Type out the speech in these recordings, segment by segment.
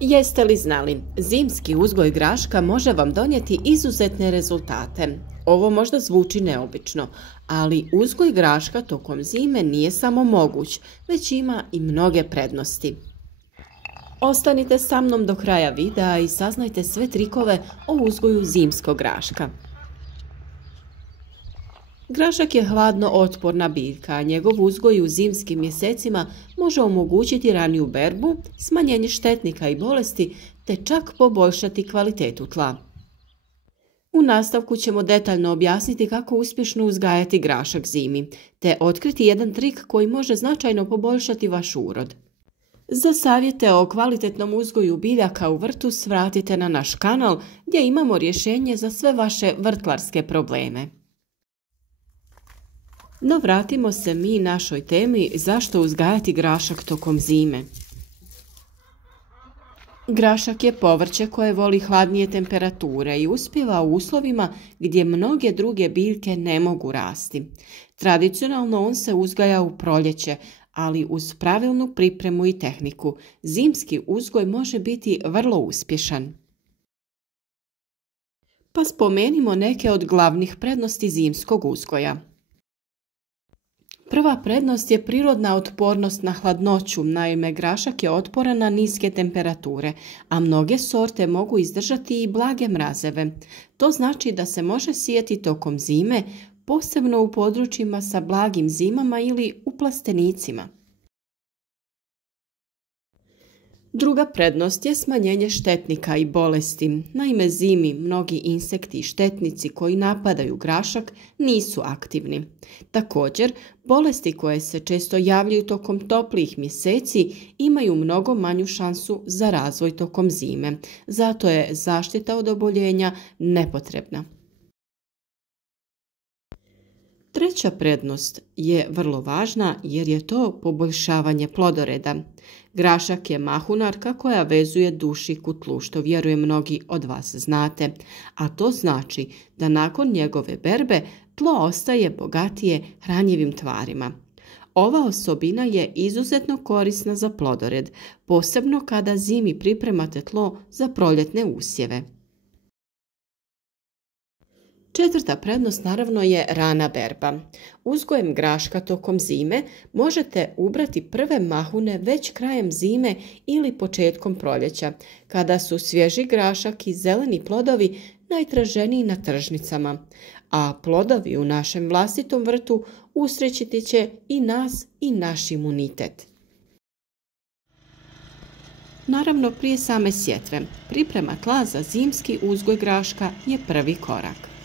Jeste li znali, zimski uzgoj graška može vam donijeti izuzetne rezultate. Ovo možda zvuči neobično, ali uzgoj graška tokom zime nije samo moguć, već ima i mnoge prednosti. Ostanite sa mnom do kraja videa i saznajte sve trikove o uzgoju zimskog graška. Grašak je hladno otporna biljka, a njegov uzgoj u zimskim mjesecima može omogućiti raniju berbu, smanjenje štetnika i bolesti, te čak poboljšati kvalitetu tla. U nastavku ćemo detaljno objasniti kako uspješno uzgajati grašak zimi, te otkriti jedan trik koji može značajno poboljšati vaš urod. Za savjete o kvalitetnom uzgoju biljaka u vrtu svratite na naš kanal gdje imamo rješenje za sve vaše vrtlarske probleme. No vratimo se mi našoj temi zašto uzgajati grašak tokom zime. Grašak je povrće koje voli hladnije temperature i uspijeva u uslovima gdje mnoge druge biljke ne mogu rasti. Tradicionalno on se uzgaja u proljeće, ali uz pravilnu pripremu i tehniku, zimski uzgoj može biti vrlo uspješan. Pa spomenimo neke od glavnih prednosti zimskog uzgoja. Prva prednost je prirodna otpornost na hladnoću, naime grašak je otporan na niske temperature, a mnoge sorte mogu izdržati i blage mrazeve. To znači da se može sijati tokom zime, posebno u područjima sa blagim zimama ili u plastenicima. Druga prednost je smanjenje štetnika i bolesti. Naime, zimi mnogi insekti i štetnici koji napadaju grašak nisu aktivni. Također, bolesti koje se često javljaju tokom toplijih mjeseci imaju mnogo manju šansu za razvoj tokom zime. Zato je zaštita od oboljenja nepotrebna. Treća prednost je vrlo važna jer je to poboljšavanje plodoreda. Grašak je mahunarka koja vezuje dušik u tlu, što vjerujem mnogi od vas znate, a to znači da nakon njegove berbe tlo ostaje bogatije hranjivim tvarima. Ova osobina je izuzetno korisna za plodored, posebno kada zimi pripremate tlo za proljetne usjeve. Četvrta prednost naravno je rana berba. Uzgojem graška tokom zime možete ubrati prve mahune već krajem zime ili početkom proljeća, kada su svježi grašak i zeleni plodovi najtraženiji na tržnicama, a plodovi u našem vlastitom vrtu usrećiti će i nas i naš imunitet. Naravno, prije same sjetve, priprema tla za zimski uzgoj graška je prvi korak.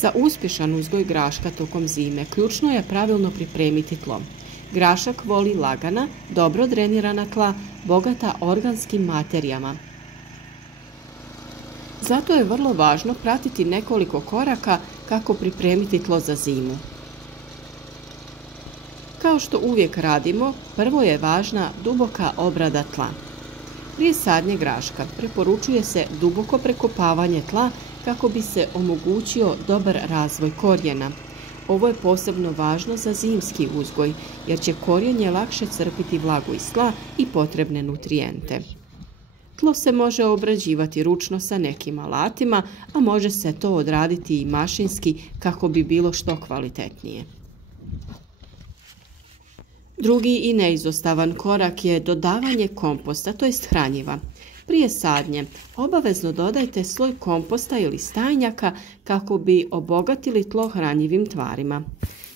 Za uspješan uzgoj graška tokom zime ključno je pravilno pripremiti tlo. Grašak voli lagana, dobro drenirana tla, bogata organskim materijama. Zato je vrlo važno pratiti nekoliko koraka kako pripremiti tlo za zimu. Kao što uvijek radimo, prvo je važna duboka obrada tla. Prije sadnje graška preporučuje se duboko prekopavanje tla kako bi se omogućio dobar razvoj korijena. Ovo je posebno važno za zimski uzgoj, jer će korijenje lakše crpiti vlagu iz tla i potrebne nutrijente. Tlo se može obrađivati ručno sa nekim alatima, a može se to odraditi i mašinski kako bi bilo što kvalitetnije. Drugi i neizostavan korak je dodavanje komposta, to jest hranjiva. Prije sadnje obavezno dodajte sloj komposta ili stajnjaka kako bi obogatili tlo hranjivim tvarima.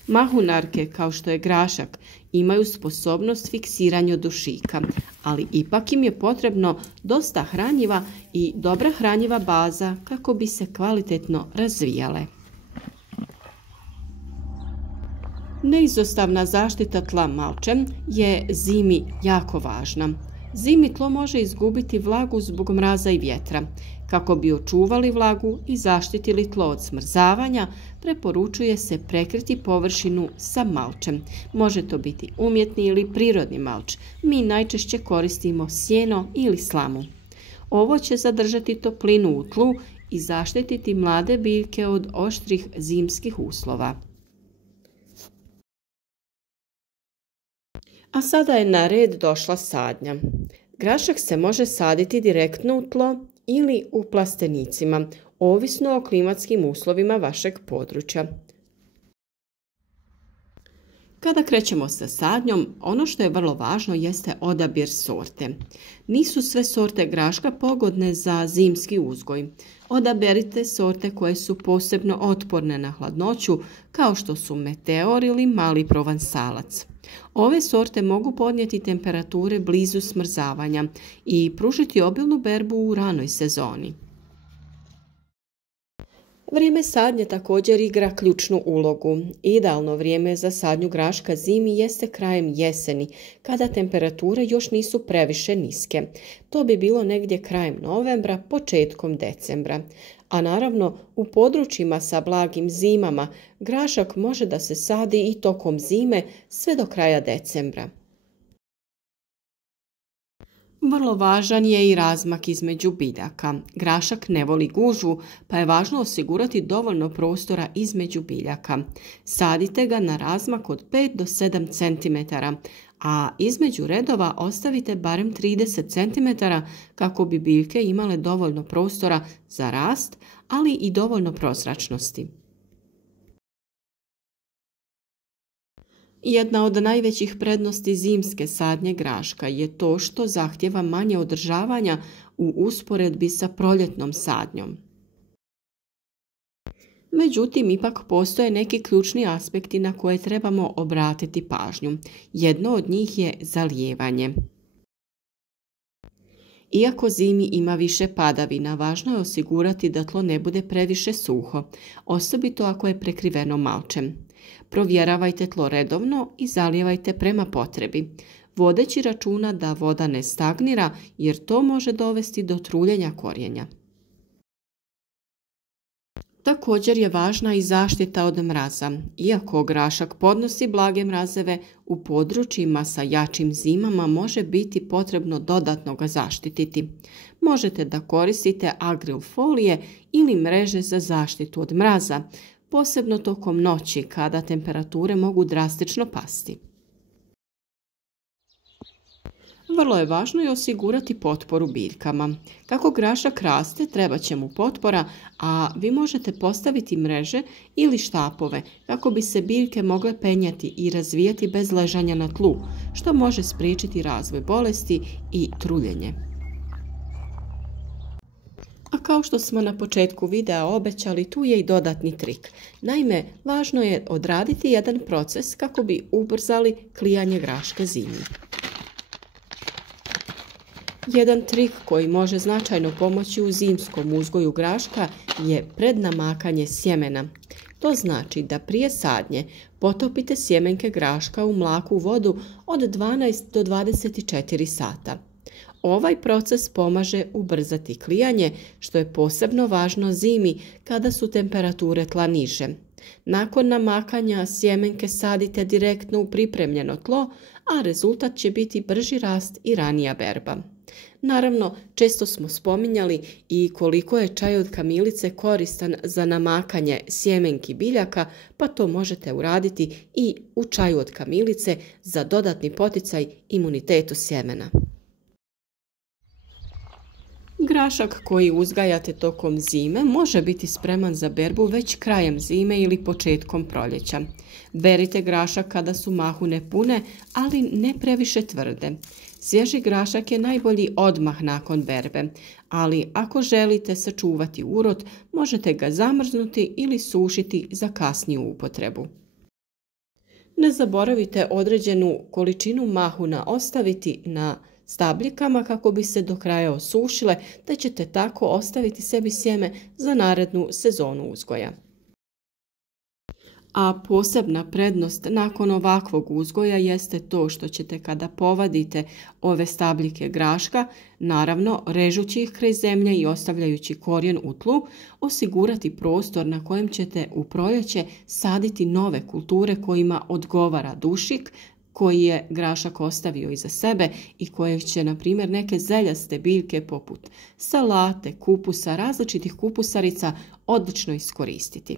Mahunarke, kao što je grašak, imaju sposobnost fiksiranja dušika, ali ipak im je potrebno dosta hranjiva i dobra hranjiva baza kako bi se kvalitetno razvijale. Neizostavna zaštita tla malčem je zimi jako važna. Zimi tlo može izgubiti vlagu zbog mraza i vjetra. Kako bi očuvali vlagu i zaštitili tlo od smrzavanja, preporučuje se prekriti površinu sa malčem. Može to biti umjetni ili prirodni malč. Mi najčešće koristimo sjeno ili slamu. Ovo će zadržati toplinu u tlu i zaštititi mlade biljke od oštrih zimskih uslova. A sada je na red došla sadnja. Grašak se može saditi direktno u tlo ili u plastenicima, ovisno o klimatskim uslovima vašeg područja. Kada krećemo sa sadnjom, ono što je vrlo važno jeste odabir sorte. Nisu sve sorte graška pogodne za zimski uzgoj. Odaberite sorte koje su posebno otporne na hladnoću, kao što su Meteor ili Mali provansalac. Ove sorte mogu podnijeti temperature blizu smrzavanja i pružiti obilnu berbu u ranoj sezoni. Vrijeme sadnje također igra ključnu ulogu. Idealno vrijeme za sadnju graška zimi jeste krajem jeseni, kada temperature još nisu previše niske. To bi bilo negdje krajem novembra, početkom decembra. A naravno, u područjima sa blagim zimama grašak može da se sadi i tokom zime sve do kraja decembra. Vrlo važan je i razmak između biljaka. Grašak ne voli gužvu, pa je važno osigurati dovoljno prostora između biljaka. Sadite ga na razmak od 5 do 7 cm, a između redova ostavite barem 30 cm kako bi biljke imale dovoljno prostora za rast, ali i dovoljno prozračnosti. Jedna od najvećih prednosti zimske sadnje graška je to što zahtjeva manje održavanja u usporedbi sa proljetnom sadnjom. Međutim, ipak postoje neki ključni aspekti na koje trebamo obratiti pažnju. Jedno od njih je zalijevanje. Iako zimi ima više padavina, važno je osigurati da tlo ne bude previše suho, osobito ako je prekriveno malčem. Provjeravajte tlo redovno i zalijevajte prema potrebi, vodeći računa da voda ne stagnira jer to može dovesti do truljenja korijenja. Također je važna i zaštita od mraza. Iako grašak podnosi blage mrazeve, u područjima sa jačim zimama može biti potrebno dodatno ga zaštititi. Možete da koristite agril folije ili mreže za zaštitu od mraza, posebno tokom noći kada temperature mogu drastično pasti. Vrlo je važno i osigurati potporu biljkama. Kako grašak raste, treba će mu potpora, a vi možete postaviti mreže ili štapove kako bi se biljke mogle penjati i razvijati bez ležanja na tlu, što može spriječiti razvoj bolesti i truljenje. A kao što smo na početku videa obećali, tu je i dodatni trik. Naime, važno je odraditi jedan proces kako bi ubrzali klijanje graška zimi. Jedan trik koji može značajno pomoći u zimskom uzgoju graška je prednamakanje sjemena. To znači da prije sadnje potopite sjemenke graška u mlaku vodu od 12 do 24 sata. Ovaj proces pomaže ubrzati klijanje, što je posebno važno zimi kada su temperature tla niže. Nakon namakanja sjemenke sadite direktno u pripremljeno tlo, a rezultat će biti brži rast i ranija berba. Naravno, često smo spominjali i koliko je čaj od kamilice koristan za namakanje sjemenki biljaka, pa to možete uraditi i u čaju od kamilice za dodatni poticaj imunitetu sjemena. Grašak koji uzgajate tokom zime može biti spreman za berbu već krajem zime ili početkom proljeća. Berite grašak kada su mahune pune, ali ne previše tvrde. Svježi grašak je najbolji odmah nakon berbe, ali ako želite sačuvati urod, možete ga zamrznuti ili sušiti za kasniju upotrebu. Ne zaboravite određenu količinu mahuna ostaviti na stabljikama kako bi se do kraja osušile, te ćete tako ostaviti sebi sjeme za narednu sezonu uzgoja. A posebna prednost nakon ovakvog uzgoja jeste to što ćete kada povadite ove stabljike graška, naravno režući ih kraj zemlje i ostavljajući korijen u tlu, osigurati prostor na kojem ćete u proljeće saditi nove kulture kojima odgovara dušik, koji je grašak ostavio iza sebe i kojeg će, na primjer, neke zeljaste biljke poput salate, kupusa, različitih kupusarica odlično iskoristiti.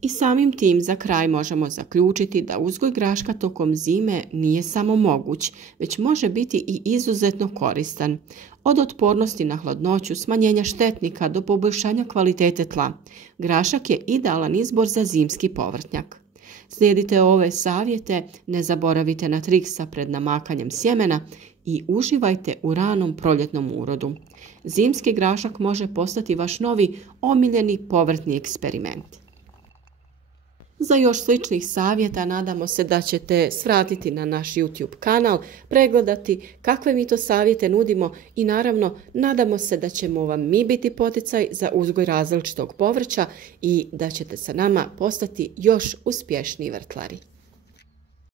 I samim tim za kraj možemo zaključiti da uzgoj graška tokom zime nije samo moguć, već može biti i izuzetno koristan. Od otpornosti na hladnoću, smanjenja štetnika do poboljšanja kvalitete tla, grašak je idealan izbor za zimski povrtnjak. Slijedite ove savjete, ne zaboravite na triksa pred namakanjem sjemena i uživajte u ranom proljetnom urodu. Zimski grašak može postati vaš novi omiljeni povrtni eksperiment. Za još sličnih savjeta nadamo se da ćete svratiti na naš YouTube kanal, pregledati kakve mi to savjete nudimo i naravno nadamo se da ćemo vam mi biti poticaj za uzgoj različitog povrća i da ćete sa nama postati još uspješniji vrtlari.